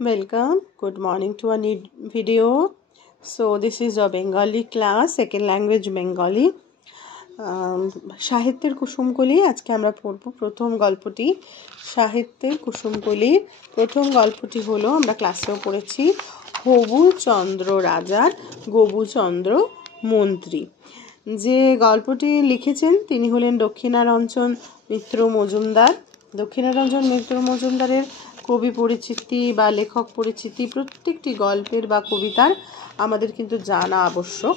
Welcome. Good morning to a new video. So this is a Bengali class, second language Bengali. সাহিত্যের কুসুমকলি আজকে আমরা পড়ব প্রথম গল্পটি। সাহিত্যের কুসুমকলির প্রথম গল্পটি হলো, আমরা ক্লাসেও পড়েছি, হবুচন্দ্র রাজার গবুচন্দ্র মন্ত্রী। যে গল্পটি লিখেছেন তিনি হলেন দক্ষিণারঞ্জন মিত্র মজুমদার। দক্ষিণারঞ্জন মিত্র মজুমদারের কবি পরিচিতি বা লেখক পরিচিতি প্রত্যেকটি গল্পের বা কবিতার আমাদের কিন্তু জানা আবশ্যক।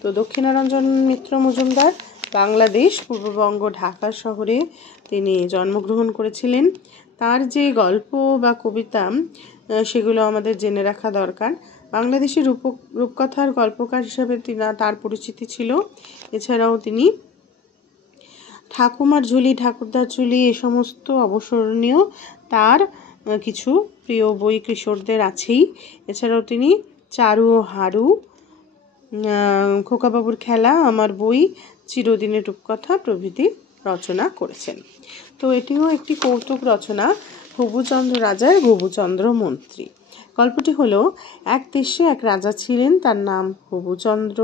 তো দক্ষিণারঞ্জন মিত্র মজুমদার বাংলাদেশ, পূর্ববঙ্গ, ঢাকা শহরে তিনি জন্মগ্রহণ করেছিলেন। তার যে গল্প বা কবিতা সেগুলো আমাদের জেনে রাখা দরকার। বাংলাদেশের রূপকথার গল্পকার হিসাবে তার পরিচিতি ছিল। এছাড়াও তিনি ঠাকুমার ঝুলি, ঠাকুরদার ঝুলি এ সমস্ত অবসরণীয় তার কিছু প্রিয় বই কিশোরদের আছেই। এছাড়াও তিনি চারু ও হারু, খোকাবাবুর খেলা, আমার বই, চিরদিনের রূপকথা প্রভৃতি রচনা করেছেন। তো এটিও একটি কৌতুক রচনা, হবুচন্দ্র রাজার গবুচন্দ্র মন্ত্রী। গল্পটি হলো, এক দেশে এক রাজা ছিলেন, তার নাম হবুচন্দ্র।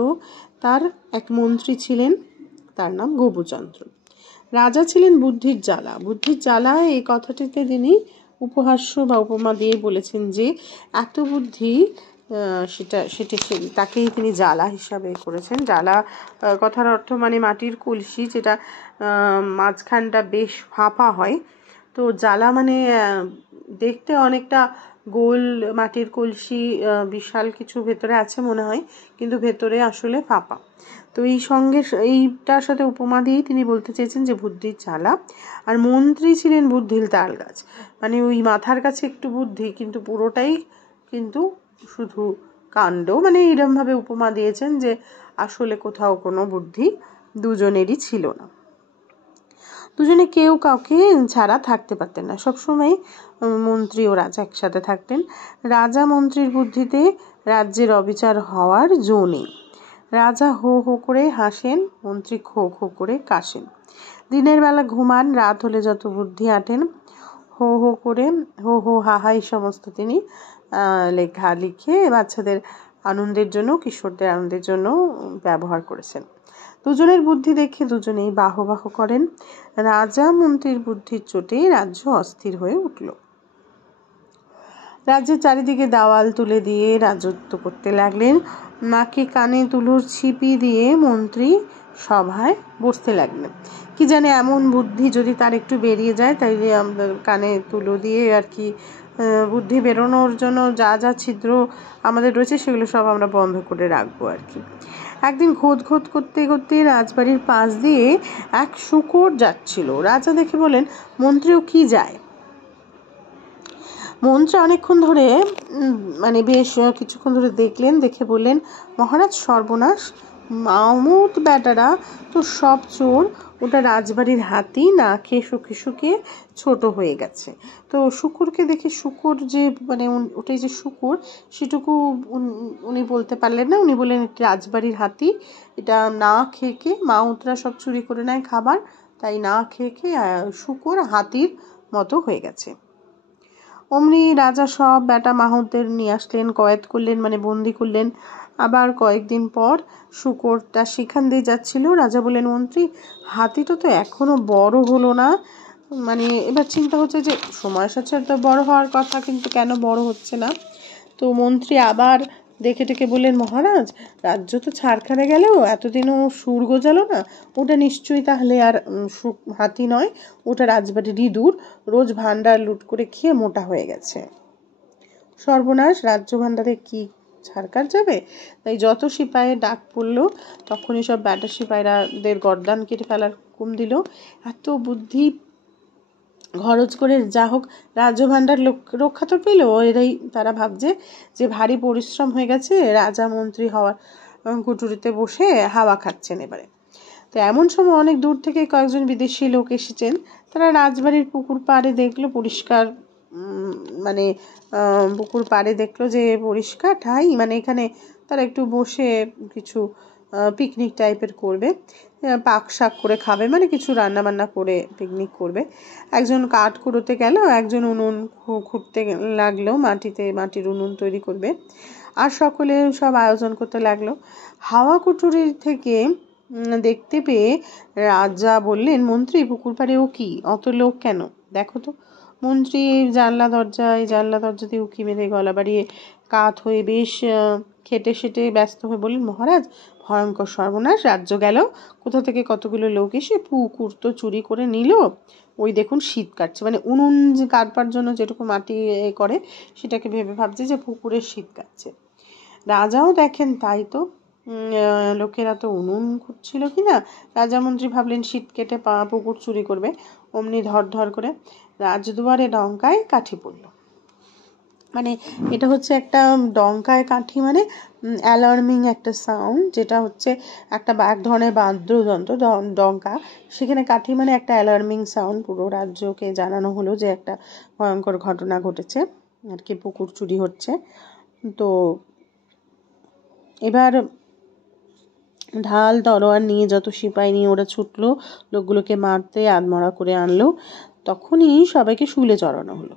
তার এক মন্ত্রী ছিলেন, তার নাম গবুচন্দ্র। রাজা ছিলেন বুদ্ধির জ্বালা। বুদ্ধির জ্বালা এই কথাটিতে তিনি উপহাস্য বা উপমা দিয়ে বলেছেন যে এত বুদ্ধি, তাকেই তিনি জ্বালা হিসাবে করেছেন। জ্বালা কথার অর্থ মানে মাটির কলসি, যেটা মাঝখানটা বেশ ফাঁপা হয়। তো জ্বালা মানে দেখতে অনেকটা গোল মাটির কলসি, বিশাল কিছু ভেতরে আছে মনে হয়, কিন্তু ভেতরে আসলে ফাঁপা। তো এইটার সাথে উপমা দিয়েই তিনি বলতে চেয়েছেন যে বুদ্ধির জ্বালা। আর মন্ত্রী ছিলেন বুদ্ধির তাল গাছ, মানে ওই মাথার কাছে একটু বুদ্ধি, কিন্তু পুরোটাই কিন্তু শুধু কাণ্ড, মানে এইরকমভাবে উপমা দিয়েছেন যে আসলে কোথাও কোনো বুদ্ধি দুজনেরই ছিল না। দুজনে কেউ কাউকে ছাড়া থাকতে পারতেন না, সবসময় মন্ত্রী ও রাজা একসাথে থাকতেন। রাজা মন্ত্রীর বুদ্ধিতে রাজ্যের অবিচার হওয়ার জো নেই। রাজা হো হো করে হাসেন, মন্ত্রী খো খো করে কাশেন। দিনের বেলা ঘুমান, রাত হলে যত বুদ্ধি আঁটেন। হো হো করে, হো হো হাহা এই সমস্ত তিনি লেখা লিখে বাচ্চাদের আনন্দের জন্য, কিশোরদের আনন্দের জন্য ব্যবহার করেছেন। দুজনের বুদ্ধি দেখে দুজনেই বাহ বাহ করেন। রাজা মন্ত্রীর বুদ্ধির চোটে রাজ্য অস্থির হয়ে উঠল। রাজ্যের চারিদিকে দেওয়াল তুলে দিয়ে রাজত্ব করতে লাগলেন। নাকে কানে তুলোর ছিপি দিয়ে মন্ত্রী সভায় বসতে লাগলেন। কি জানে এমন বুদ্ধি যদি তার একটু বেরিয়ে যায়, তাইলে আমরা কানে তুলো দিয়ে আর কি বুদ্ধি বেরোনোর জন্য যা যা ছিদ্র আমাদের রয়েছে সেগুলো সব আমরা বন্ধ করে রাখবো আর কি। একদিন খোঁজ করতে করতে রাজবাড়ির পাশ দিয়ে এক শূকর যাচ্ছিল। রাজা দেখে বলেন, মন্ত্রীও কি যায়? মন্ত্রী অনেকক্ষণ ধরে বেশ কিছুক্ষণ ধরে দেখলেন, দেখে বললেন, মহারাজ সর্বনাশ, মামুদ বেটারা তো সব চোর, ওটা রাজবাড়ির হাতি, না খেয়ে শুকিয়ে শুকিয়ে ছোট হয়ে গেছে। তো শূকরকে দেখে, শূকর যে ওটাই যে শূকর, সেটুকু উনি বলতে পারলেন না। উনি বললেন, এটা রাজবাড়ির হাতি, এটা না খেয়ে মামুদরা সব চুরি করে নেয় খাবার, তাই না খেয়ে শূকর হাতির মতো হয়ে গেছে। অমনি রাজা সব বেটা মাহুতদের নিয়ে আসলেন, কয়েদ করলেন, বন্দি করলেন। আবার কয়েকদিন পর শূকরটা সেখান দিয়ে যাচ্ছিল। রাজা বললেন, মন্ত্রী, হাতিটা তো এখনো বড় হলো না। এবার চিন্তা হচ্ছে যে সময়ের সাথে তো বড় হওয়ার কথা, কিন্তু কেন বড় হচ্ছে না? তো মন্ত্রী আবার দেখে টেকে বললেন, মহারাজ, রাজ্য তো ছাড়খানে গেল, এতদিনও সুর গোজালো না, ওটা নিশ্চয়ই তাহলে আর হাতি নয়, ওটা রাজবাড়ির ইঁদুর, রোজ ভান্ডার লুট করে খেয়ে মোটা হয়ে গেছে। সর্বনাশ, রাজ্য ভান্ডারে কি ছাড়কার যাবে? তাই যত সিপাহীর ডাক পড়লো, তখনই সব ব্যাটা সিপাহীরাদের গর্দান কেটে ফেলার হুকুম দিল। এত বুদ্ধি খরচ করে যা হোক রাজ্য ভান্ডার রক্ষা তো পেল। তারা ভাবছে যে ভারী পরিশ্রম হয়ে গেছে, রাজা মন্ত্রী হওয়ার কুটুরিতে বসে হাওয়া খাচ্ছেন এবারে। তো এমন সময় অনেক দূর থেকে কয়েকজন বিদেশি লোক এসেছেন। তারা রাজবাড়ির পুকুর পাড়ে দেখলো পরিষ্কার, পুকুর পাড়ে দেখলো যে পরিষ্কার ঠাই, এখানে তারা একটু বসে কিছু পিকনিক টাইপের করবে, পাক শাক করে খাবে, মানে কিছু রান্না বান্না করে পিকনিক করবে। একজন কাঠ কুড়োতে গেল, একজন উনুন খুঁড়তে লাগলো, মাটির উনুন তৈরি করবে, আর সকলে সব আয়োজন করতে লাগলো। হাওয়া কুঠুরি থেকে দেখতে পেয়ে রাজা বললেন, মন্ত্রী পুকুর পাড়ে ও কি অত লোক কেন, দেখো তো। মন্ত্রী জানলা দরজা দিয়ে উঁকি মেরে গলা বাড়িয়ে কাত হয়ে বেশ খেটে সেটে ব্যস্ত হয়ে বললেন, মহারাজ ভয়ঙ্কর সর্বনাশ, রাজ্য গেল, কোথা থেকে কতগুলো লোক এসে পুকুর তো চুরি করে নিল, ওই দেখুন শীত কাটছে, মানে উনুন যে কাটবার জন্য যেটুকু মাটি করে সেটাকে ভেবে ভাবছে যে পুকুরের শীত কাটছে। রাজাও দেখেন তাই তো, লোকেরা তো উনুন খুঁজছিল কিনা। রাজা মন্ত্রী ভাবলেন শীত কেটে পুকুর চুরি করবে, অমনি ধর ধর করে রাজদুয়ারে ডঙ্কায় কাঠি পড়ল। মানে এটা হচ্ছে একটা ডঙ্কায় কাঠি, মানে অ্যালার্মিং একটা সাউন্ড, যেটা হচ্ছে একটা এক ধরনের বাদ্যযন্ত্র ডঙ্কা, সেখানে কাঠি মানে একটা অ্যালার্মিং সাউন্ড। পুরো রাজ্যকে জানানো হলো যে একটা ভয়ঙ্কর ঘটনা ঘটেছে আর কি, পুকুর চুরি হচ্ছে। তো এবার ঢাল তরোয়ার নিয়ে যত সিপাই নিয়ে ওরা ছুটলো লোকগুলোকে মারতে, আধমরা করে আনলো। তখনই সবাইকে শুলে চড়ানো হলো।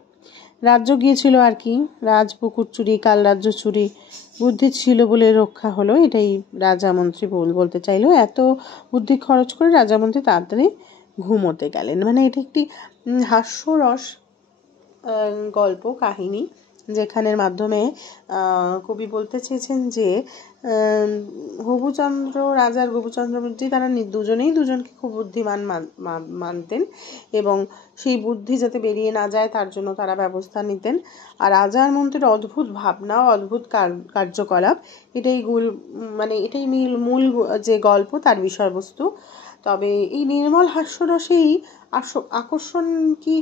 রাজ্য গিয়েছিল আর কি, রাজপুকুর চুরি, কাল রাজ্য চুরি, বুদ্ধি ছিল বলে রক্ষা হলো, এটাই রাজা মন্ত্রী বলতে চাইলো। এত বুদ্ধি খরচ করে রাজা মন্ত্রী তাড়াতাড়ি ঘুমোতে গেলেন। মানে এটা একটি হাস্যরস গল্প কাহিনী, যেখানের মাধ্যমে কবি বলতে চেয়েছেন যে রাজার হবুচন্দ্র মন্ত্রী তারা দুজনেই দুজনকে খুব বুদ্ধিমান মানতেন, এবং সেই বুদ্ধি যাতে বেরিয়ে না যায় তার জন্য তারা ব্যবস্থা নিতেন। আর রাজার মন্ত্রীর অদ্ভুত ভাবনা, অদ্ভুত কার্যকলাপ, এটাই মূল যে গল্প তার বিষয়বস্তু। তবে এই নির্মল হাস্যরসেই আকর্ষণ কি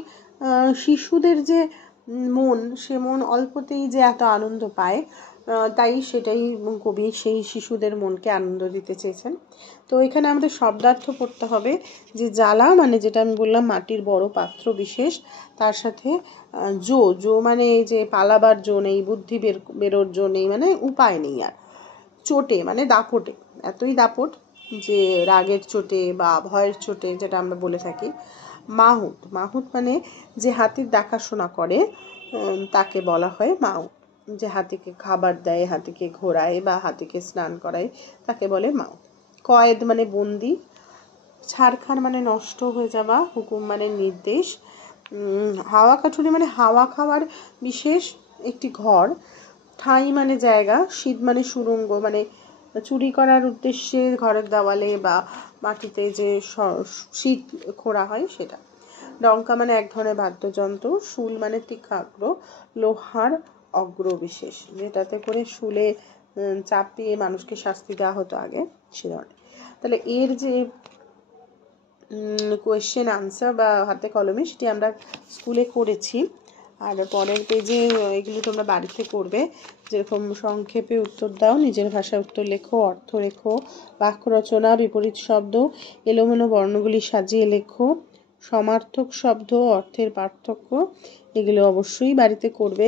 শিশুদের যে মন, সে মন অল্পতেই যে এত আনন্দ পায়, তাই সেটাই কবি সেই শিশুদের মনকে আনন্দ দিতে চেয়েছেন। তো এখানে আমাদের শব্দার্থ পড়তে হবে যে জ্বালা, মানে যেটা আমি বললাম মাটির বড় পাত্র বিশেষ, তার সাথে জো মানে যে পালাবার জো নেই, বুদ্ধি বেরোর জো নেই, মানে উপায় নেই। আর চোটে মানে দাপটে, এতই দাপট যে রাগের চোটে বা ভয়ের চোটে, যেটা আমরা বলে থাকি। মাহুত মানে যে হাতির দেখাশোনা করে তাকে বলা হয় মাহুত। যে হাতিকে খাবার দেয়, হাতিকে ঘোরায় বা হাতিকে স্নান করায়, তাকে বলে মাহুত। কয়েদ মানে বন্দি। ছারখার মানে নষ্ট হয়ে যাওয়া, হুকুম মানে নির্দেশ। হাওয়া কাঠুরি মানে হাওয়া খাওয়ার বিশেষ একটি ঘর। ঠাঁই মানে জায়গা। শীত মানে সুড়ঙ্গ, মানে চুরি করার উদ্দেশ্যে ঘরের দেওয়ালে বা মাটিতে যে শীত খোঁড়া হয় সেটা। ডঙ্কা মানে এক ধরনের বাদ্যযন্ত্র। শুল মানে তীক্ষ্ণ লোহার অগ্র বিশেষ, যেটাতে করে শুলে চাপিয়ে মানুষকে শাস্তি দেওয়া হতো আগে, সে ধরনের। তাহলে এর যে কোয়েশ্চেন আনসার বা হাতে কলমে, সেটি আমরা স্কুলে করেছি। আর পরের পেজে এগুলো তোমরা বাড়িতে করবে, যেরকম সংক্ষেপে উত্তর দাও, নিজের ভাষায় উত্তর লেখো, অর্থ লেখো, বাক্য রচনা, বিপরীত শব্দ, এলোমেলো বর্ণগুলি সাজিয়ে লেখো, সমার্থক শব্দ, অর্থের পার্থক্য, এগুলো অবশ্যই বাড়িতে করবে।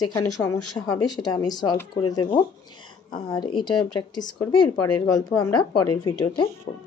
যেখানে সমস্যা হবে সেটা আমি সলভ করে দেব, আর এটা প্র্যাকটিস করবে। এর পরের গল্প আমরা পরের ভিডিওতে করব।